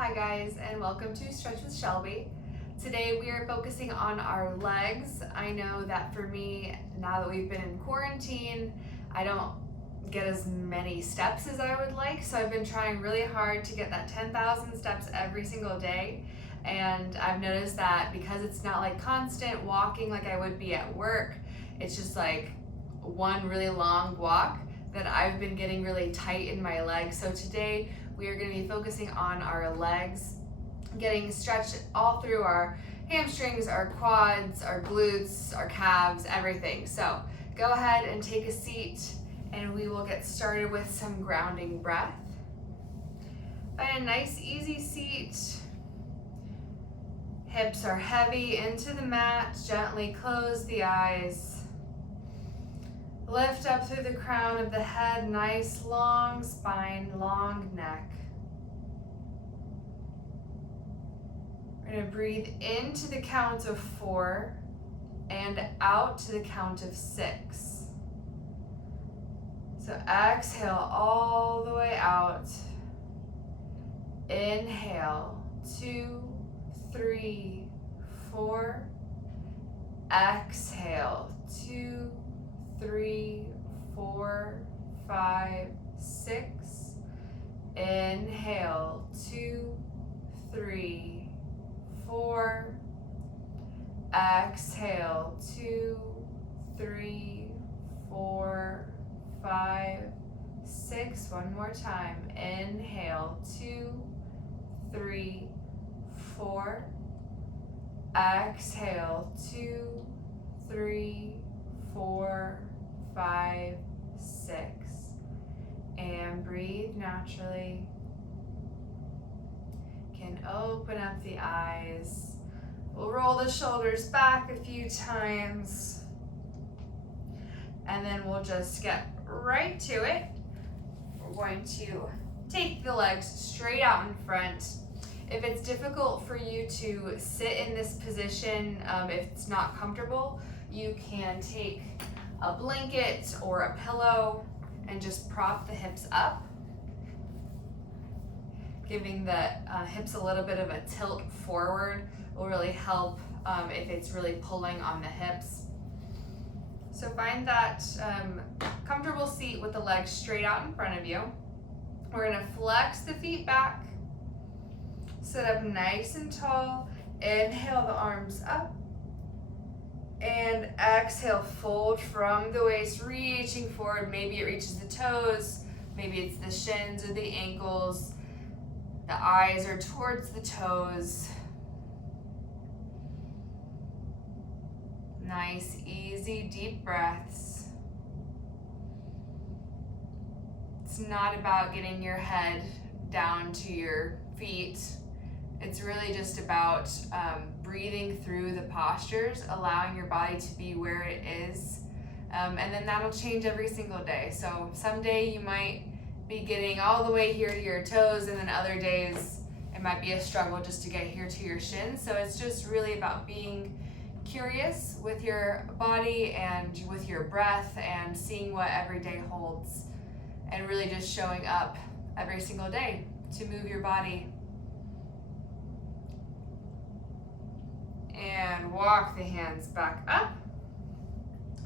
Hi guys, and welcome to Stretch with Shelby. Today we are focusing on our legs. I know that for me, now that we've been in quarantine, I don't get as many steps as I would like, so I've been trying really hard to get that 10,000 steps every single day. And I've noticed that because it's not like constant walking like I would be at work, it's just like one really long walk, that I've been getting really tight in my legs. So today we are going to be focusing on our legs, getting stretched all through our hamstrings, our quads, our glutes, our calves, everything. So go ahead and take a seat and we will get started with some grounding breath. Find a nice easy seat. Hips are heavy into the mat. Gently close the eyes. Lift up through the crown of the head, nice long spine, long neck. We're going to breathe into the count of 4 and out to the count of 6. So exhale all the way out. Inhale, 2, 3, 4. Exhale, 2, 3, 4, 5, 6. Inhale, 2, 3, 4. Exhale, 2, 3, 4, 5, 6. One more time. Inhale, 2, 3, 4. Exhale, 2, 3, 4, 5, 6. And breathe naturally. Can open up the eyes. We'll roll the shoulders back a few times. And then we'll just get right to it. We're going to take the legs straight out in front. If it's difficult for you to sit in this position, if it's not comfortable, you can take a blanket or a pillow and just prop the hips up, giving the hips a little bit of a tilt forward will really help if it's really pulling on the hips. So find that comfortable seat with the legs straight out in front of you. We're going to flex the feet back, sit up nice and tall, inhale the arms up, and exhale, fold from the waist, reaching forward. Maybe it reaches the toes, maybe it's the shins or the ankles. The eyes are towards the toes. Nice, easy, deep breaths. It's not about getting your head down to your feet. It's really just about breathing through the postures, allowing your body to be where it is. And then that'll change every single day. So someday you might be getting all the way here to your toes, and then other days it might be a struggle just to get here to your shins. So it's just really about being curious with your body and with your breath and seeing what every day holds, and really just showing up every single day to move your body. And walk the hands back up.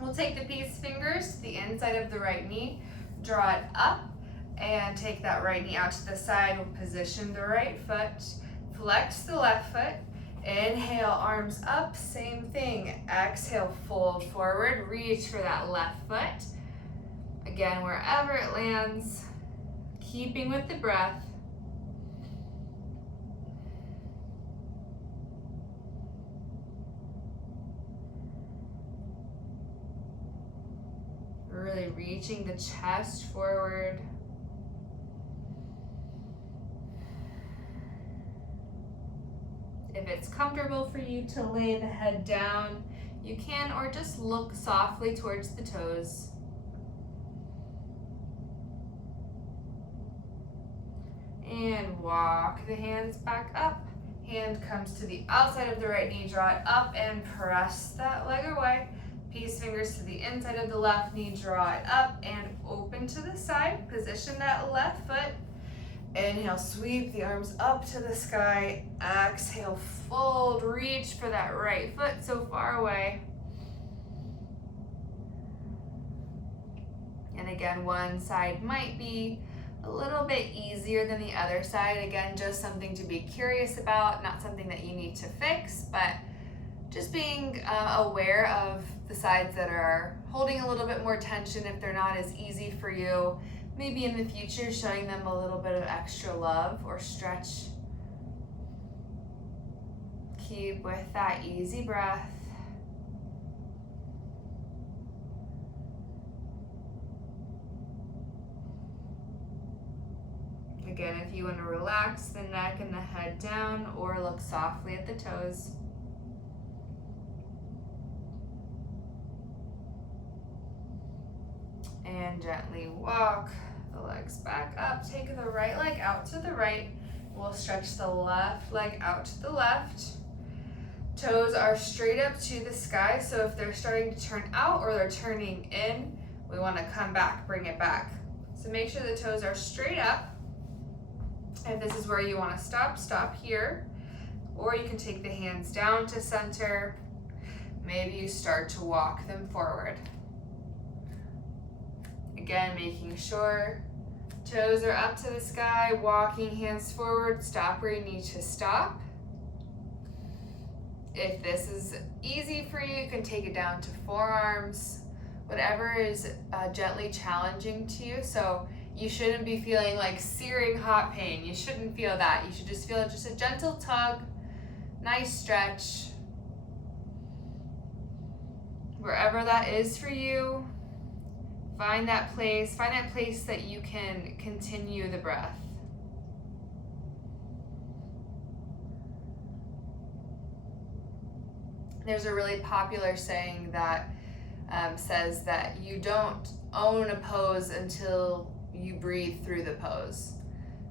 We'll take the peace fingers to the inside of the right knee, draw it up, and take that right knee out to the side. We'll position the right foot, flex the left foot. Inhale, arms up, same thing. Exhale, fold forward, reach for that left foot. Again, wherever it lands, keeping with the breath. Really reaching the chest forward. If it's comfortable for you to lay the head down, you can, or just look softly towards the toes. And walk the hands back up. Hand comes to the outside of the right knee, draw it up and press that leg away. Peace fingers to the inside of the left knee, draw it up and open to the side. Position that left foot Inhale, sweep the arms up to the sky. Exhale, fold, reach for that right foot so far away. And again, one side might be a little bit easier than the other side. Again, just something to be curious about, not something that you need to fix, but just being aware of the sides that are holding a little bit more tension if they're not as easy for you. Maybe in the future, showing them a little bit of extra love or stretch. Keep with that easy breath. Again, if you want to relax the neck and the head down or look softly at the toes. And gently walk the legs back up. Take the right leg out to the right. We'll stretch the left leg out to the left. Toes are straight up to the sky, so if they're starting to turn out or they're turning in, we want to come back, bring it back. So make sure the toes are straight up. If this is where you want to stop, stop here. Or you can take the hands down to center. Maybe you start to walk them forward. Again, making sure toes are up to the sky, walking hands forward, stop where you need to stop. If this is easy for you, you can take it down to forearms, whatever is gently challenging to you. So you shouldn't be feeling like searing hot pain. You shouldn't feel that. You should just feel just a gentle tug, nice stretch. Wherever that is for you, find that place that you can continue the breath. There's a really popular saying that says that you don't own a pose until you breathe through the pose.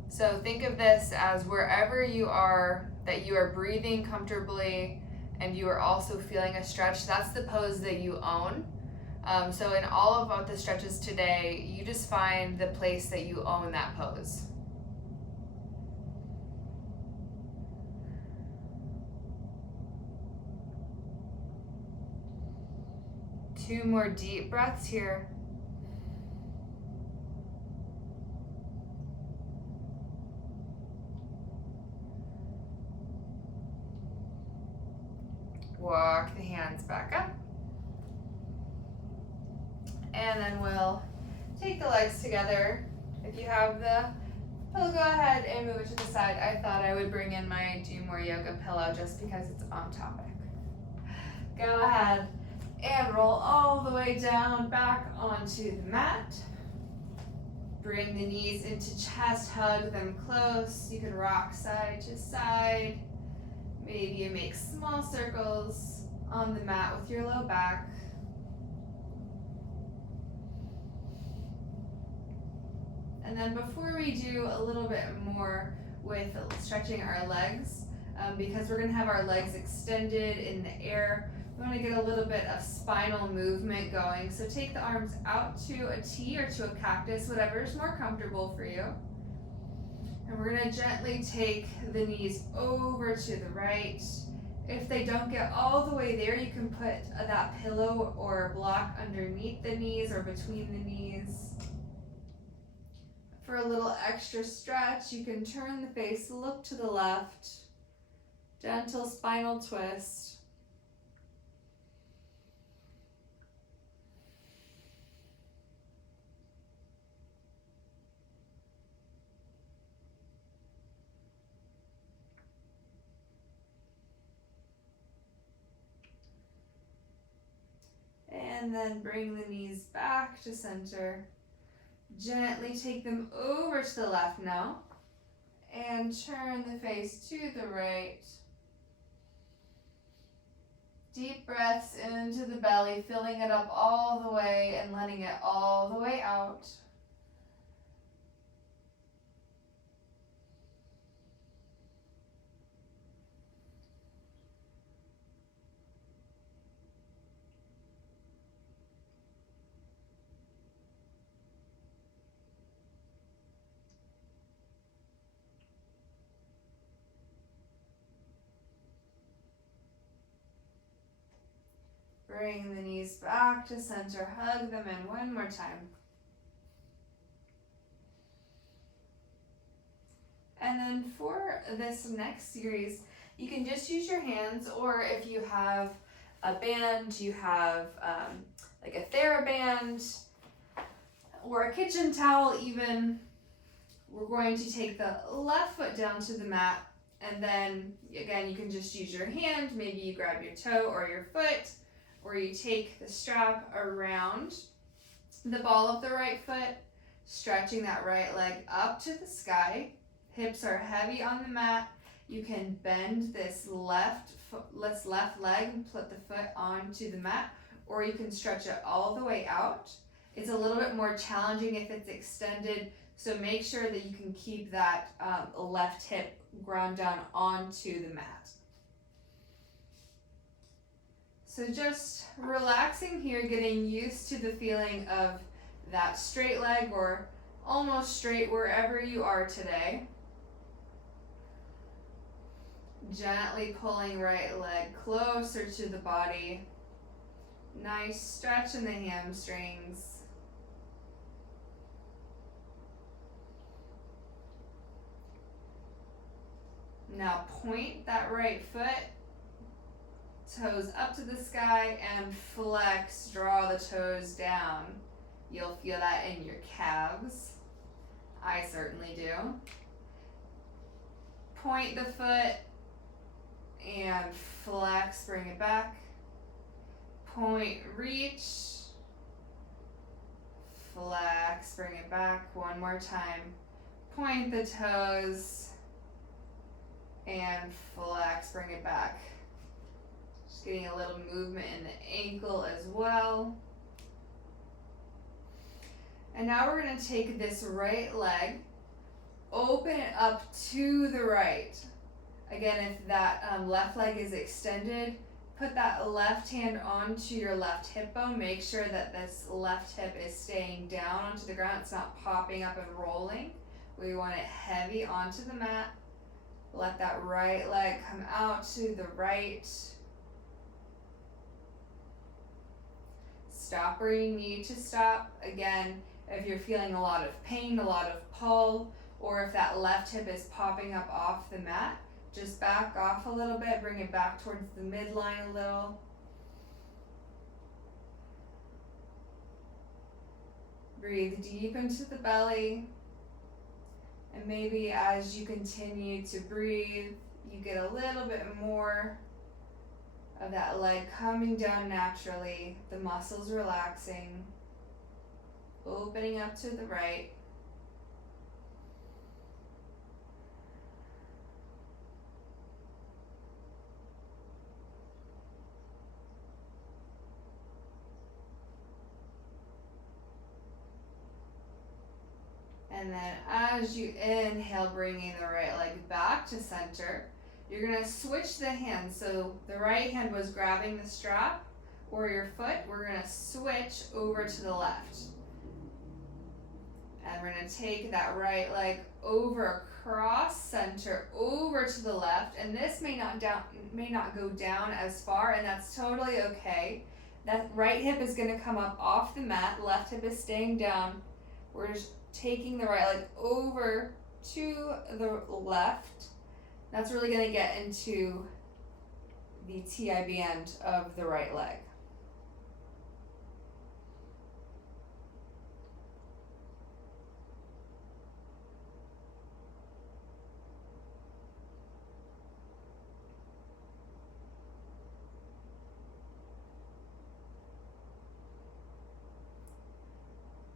So think of this as wherever you are, that you are breathing comfortably and you are also feeling a stretch, that's the pose that you own. So in all of the stretches today, you just find the place that you own that pose. Two more deep breaths here. Walk the hands back up. And then we'll take the legs together. If you have the pillow, go ahead and move it to the side. I thought I would bring in my Do More Yoga pillow just because it's on topic. Go ahead and roll all the way down back onto the mat. Bring the knees into chest, hug them close. You can rock side to side. Maybe you make small circles on the mat with your low back. And then before we do a little bit more with stretching our legs, because we're gonna have our legs extended in the air, we wanna get a little bit of spinal movement going. So take the arms out to a T or to a cactus, whatever is more comfortable for you. And we're gonna gently take the knees over to the right. If they don't get all the way there, you can put that pillow or block underneath the knees or between the knees. For a little extra stretch, you can turn the face, look to the left. Gentle spinal twist. And then bring the knees back to center. Gently take them over to the left now. And turn the face to the right. Deep breaths into the belly, filling it up all the way and letting it all the way out. Bring the knees back to center, hug them in one more time. And then for this next series, you can just use your hands, or if you have a band, you have like a TheraBand or a kitchen towel even, we're going to take the left foot down to the mat, and then again, you can just use your hand. Maybe you grab your toe or your foot, or you take the strap around the ball of the right foot, stretching that right leg up to the sky. Hips are heavy on the mat. You can bend this left leg and put the foot onto the mat, or you can stretch it all the way out. It's a little bit more challenging if it's extended, so make sure that you can keep that left hip ground down onto the mat. So just relaxing here, getting used to the feeling of that straight leg or almost straight wherever you are today. Gently pulling right leg closer to the body. Nice stretch in the hamstrings. Now point that right foot, toes up to the sky, and flex, draw the toes down. You'll feel that in your calves. I certainly do. Point the foot and flex, bring it back. Point, reach, flex, bring it back. One more time. Point the toes and flex, bring it back. Just getting a little movement in the ankle as well. And now we're going to take this right leg, open it up to the right. Again, if that left leg is extended, put that left hand onto your left hip bone. Make sure that this left hip is staying down onto the ground. It's not popping up and rolling. We want it heavy onto the mat. Let that right leg come out to the right. Stop where you need to stop. Again, if you're feeling a lot of pain, a lot of pull, or if that left hip is popping up off the mat, just back off a little bit, bring it back towards the midline a little. Breathe deep into the belly. And maybe as you continue to breathe, you get a little bit more of that leg coming down naturally, the muscles relaxing, opening up to the right. And then as you inhale, bringing the right leg back to center, you're going to switch the hands. So the right hand was grabbing the strap or your foot. We're going to switch over to the left. And we're going to take that right leg over across center, over to the left. And this may not go down as far, and that's totally okay. That right hip is going to come up off the mat. Left hip is staying down. We're just taking the right leg over to the left. That's really going to get into the TIB end of the right leg.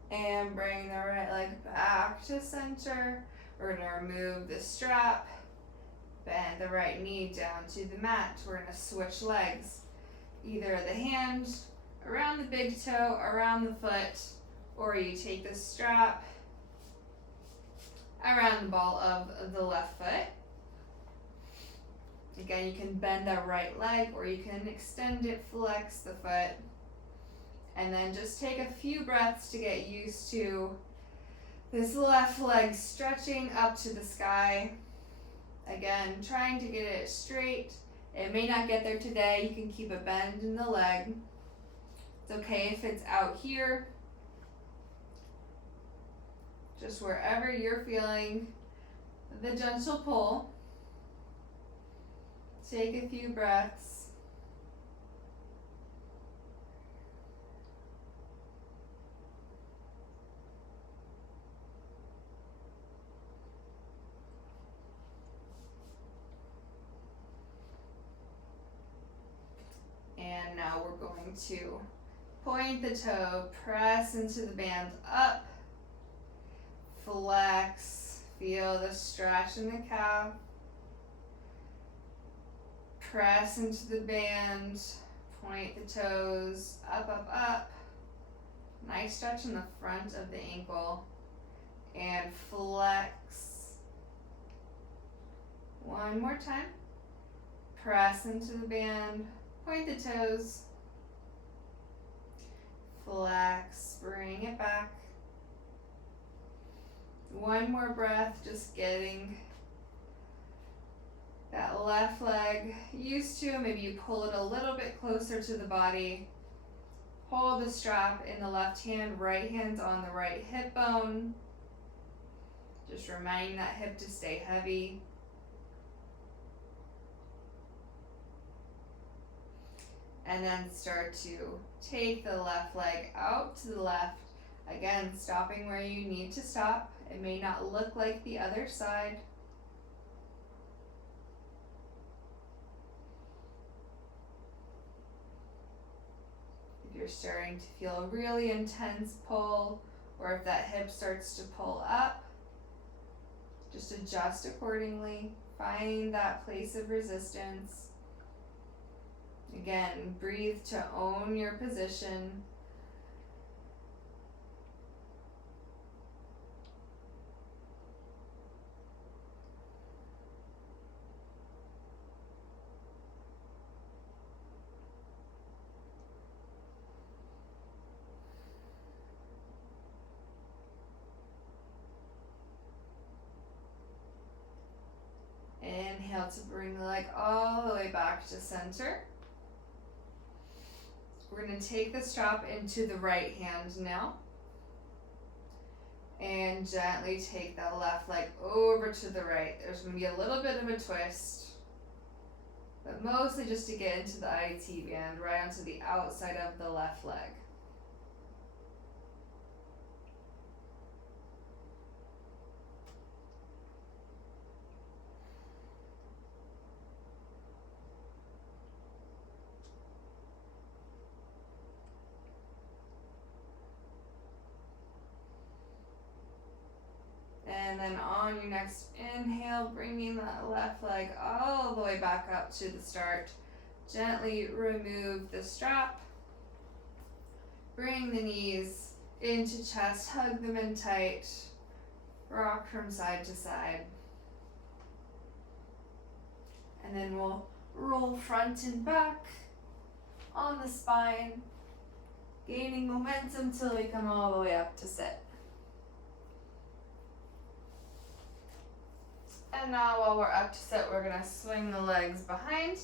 And bring the right leg back to center. We're going to remove the strap. Bend the right knee down to the mat. We're going to switch legs. Either the hand around the big toe, around the foot, or you take the strap around the ball of the left foot. Again, you can bend that right leg, or you can extend it, flex the foot. And then just take a few breaths to get used to this left leg stretching up to the sky. Again, trying to get it straight. It may not get there today. You can keep a bend in the leg. It's okay if it's out here, just wherever you're feeling the gentle pull. Take a few breaths. And now we're going to point the toe, press into the band up, flex, feel the stretch in the calf, press into the band, point the toes, up, up, up. Nice stretch in the front of the ankle, and flex. One more time. Press into the band, point the toes, flex, bring it back. One more breath, just getting that left leg used to. Maybe you pull it a little bit closer to the body. Hold the strap in the left hand, right hand's on the right hip bone. Just reminding that hip to stay heavy. And then start to take the left leg out to the left. Again, stopping where you need to stop. It may not look like the other side. If you're starting to feel a really intense pull, or if that hip starts to pull up, just adjust accordingly. Find that place of resistance. Again, breathe to own your position. Inhale to bring the leg all the way back to center. We're going to take the strap into the right hand now. And gently take that left leg over to the right. There's going to be a little bit of a twist, but mostly just to get into the IT band, right onto the outside of the left leg. And then on your next inhale, bringing that left leg all the way back up to the start. Gently remove the strap. Bring the knees into chest, hug them in tight. Rock from side to side. And then we'll roll front and back on the spine, gaining momentum till we come all the way up to sit. And now while we're up to sit, we're going to swing the legs behind,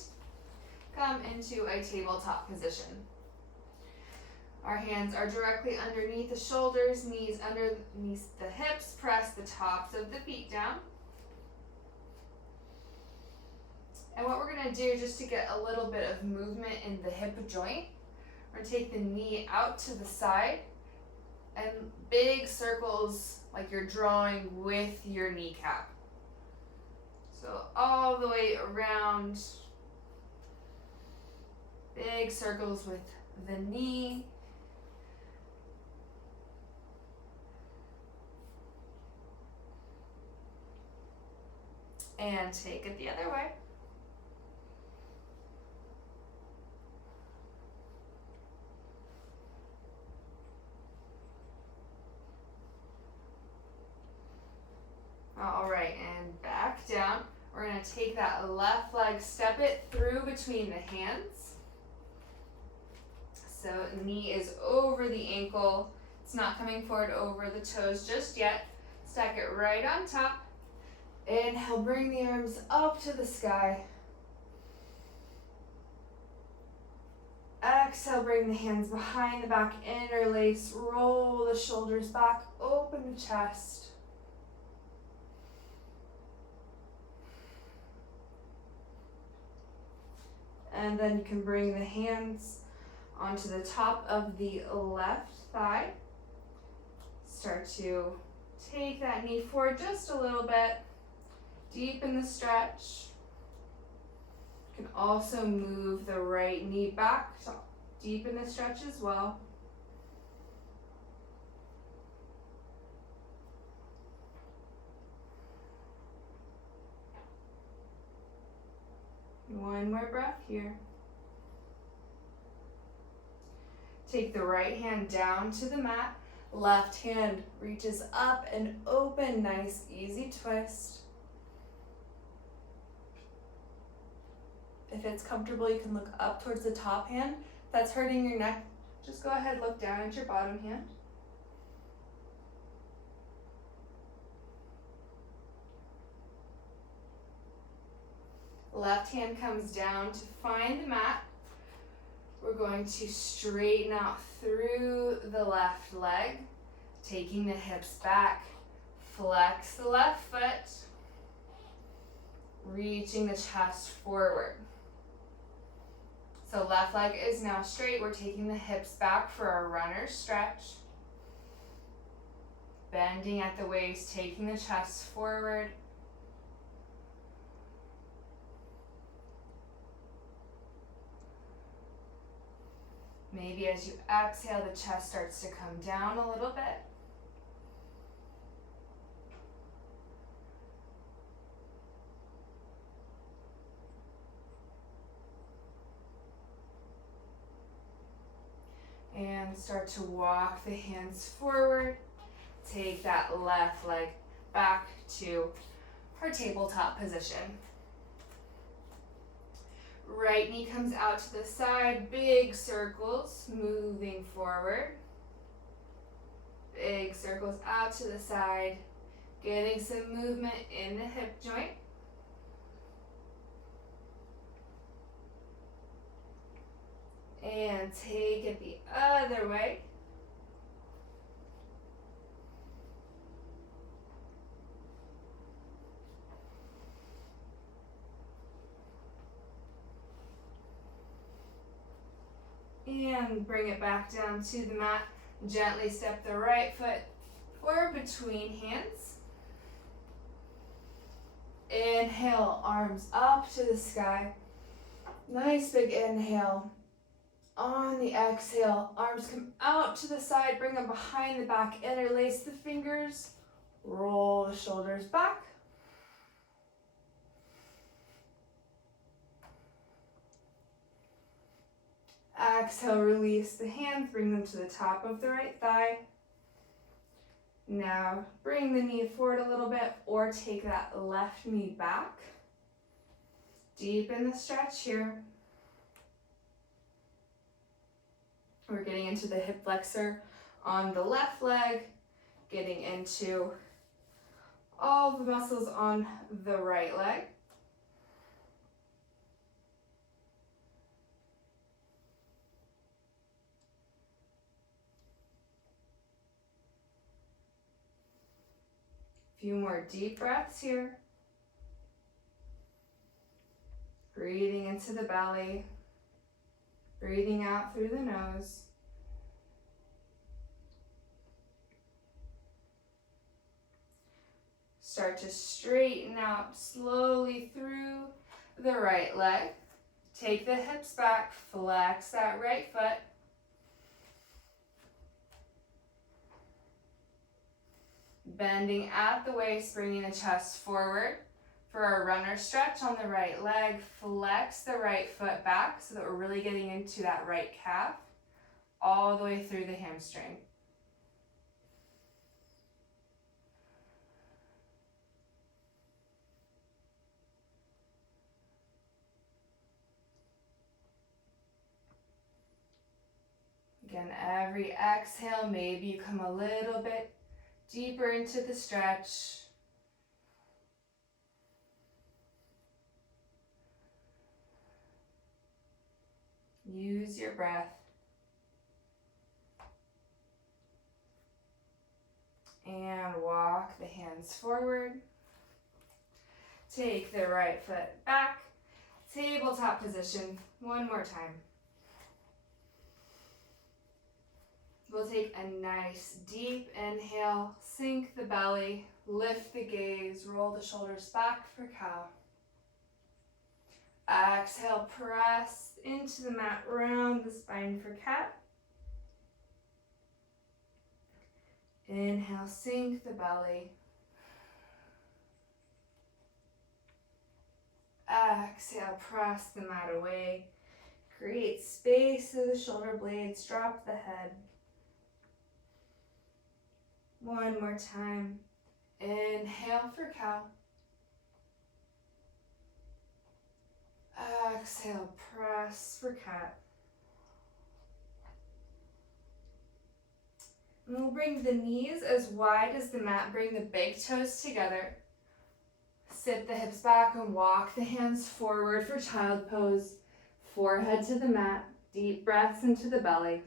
come into a tabletop position. Our hands are directly underneath the shoulders, knees underneath the hips, press the tops of the feet down. And what we're going to do, just to get a little bit of movement in the hip joint, we're going to take the knee out to the side and big circles like you're drawing with your kneecap. So all the way around, big circles with the knee. And take it the other way. All right, and back down. We're going to take that left leg, step it through between the hands. So the knee is over the ankle. It's not coming forward over the toes just yet. Stack it right on top. Inhale, bring the arms up to the sky. Exhale, bring the hands behind the back, interlace, roll the shoulders back, open the chest. And then you can bring the hands onto the top of the left thigh. Start to take that knee forward just a little bit. Deepen the stretch. You can also move the right knee back to deepen the stretch as well. One more breath here. Take the right hand down to the mat. Left hand reaches up and open. Nice, easy twist. If it's comfortable, you can look up towards the top hand. If that's hurting your neck, just go ahead, look down at your bottom hand. Left hand comes down to find the mat. We're going to straighten out through the left leg, taking the hips back. Flex the left foot, reaching the chest forward. So left leg is now straight. We're taking the hips back for a runner stretch. Bending at the waist, taking the chest forward. Maybe as you exhale, the chest starts to come down a little bit. And start to walk the hands forward. Take that left leg back to our tabletop position. Right knee comes out to the side, big circles, moving forward. Big circles out to the side, getting some movement in the hip joint. And take it the other way. And bring it back down to the mat. Gently step the right foot forward between hands. Inhale, arms up to the sky. Nice big inhale. On the exhale, arms come out to the side, bring them behind the back, interlace the fingers, roll the shoulders back. Exhale, release the hands, bring them to the top of the right thigh. Now bring the knee forward a little bit or take that left knee back. Deepen the stretch here. We're getting into the hip flexor on the left leg, getting into all the muscles on the right leg. Few more deep breaths here. Breathing into the belly, breathing out through the nose. Start to straighten out slowly through the right leg. Take the hips back, flex that right foot. Bending at the waist, bringing the chest forward. For our runner stretch on the right leg, flex the right foot back so that we're really getting into that right calf all the way through the hamstring. Again, every exhale, maybe you come a little bit deeper into the stretch. Use your breath. And walk the hands forward. Take the right foot back. Tabletop position. One more time. We'll take a nice deep inhale. Sink the belly. Lift the gaze. Roll the shoulders back for cow. Exhale, press into the mat. Round the spine for cat. Inhale, sink the belly. Exhale, press the mat away. Create space so the shoulder blades drop the head. One more time. Inhale for cow. Exhale, press for cat. And we'll bring the knees as wide as the mat. Bring the big toes together. Sit the hips back and walk the hands forward for child pose. Forehead to the mat. Deep breaths into the belly.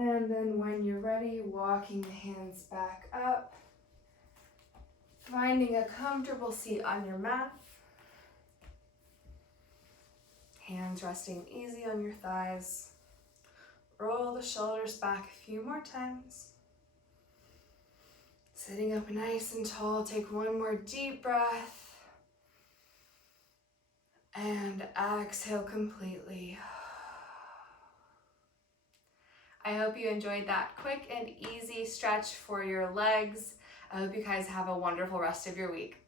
And then when you're ready, walking the hands back up. Finding a comfortable seat on your mat. Hands resting easy on your thighs. Roll the shoulders back a few more times. Sitting up nice and tall, take one more deep breath. And exhale completely. I hope you enjoyed that quick and easy stretch for your legs. I hope you guys have a wonderful rest of your week.